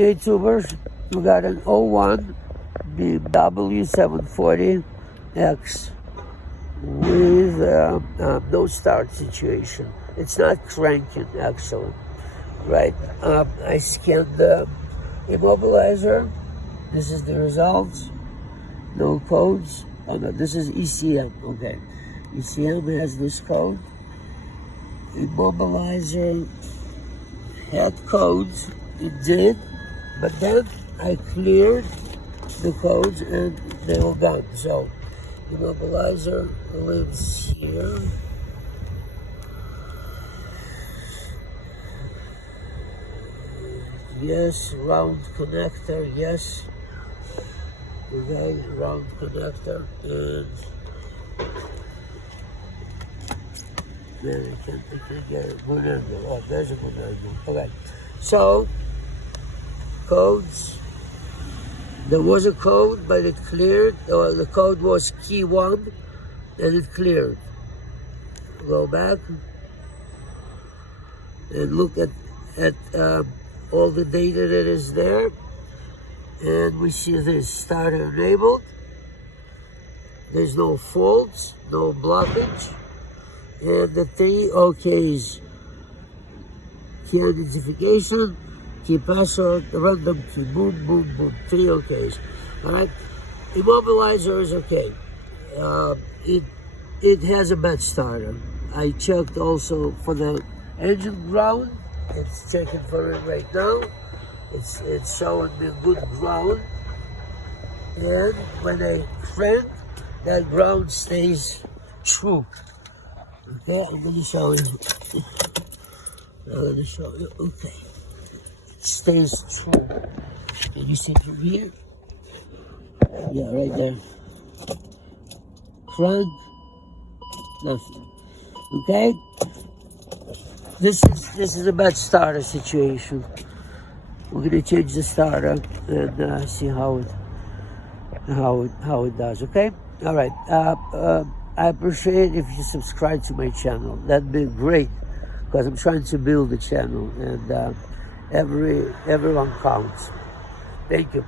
Hey tubers, we got an '01 BMW 740X with no start situation. It's not cranking actually, right? I scanned the immobilizer. This is the results. No codes. Oh no, this is ECM. Okay, ECM has this code. Immobilizer had codes. It did, but then I cleared the codes and they were gone. So immobilizer lives here. Yes, round connector, yes. Okay, round connector, and then I can get a good angle. Oh, there's a good angle. Okay, so codes. There was a code, but it cleared. The code was key 1, and it cleared. Go back and look at all the data that is there. And we see this starter enabled. There's no faults, no blockage. And the 3 OKs. Key identification, key password, random key, boom, boom, boom. 3 OKs. Alright? Immobilizer is okay. It has a bad starter. I checked also for the engine ground. It's checking for it right now. It's showing me good ground, and when I crank, that ground stays true. Okay, I'm going to show you. Okay, it stays true. Can you see from here? Yeah, right there. Crank, nothing. Okay, this is a bad starter situation. We're gonna change the starter and see how it does. Okay, all right. I appreciate if you subscribe to my channel. That'd be great because I'm trying to build the channel, and everyone counts. Thank you.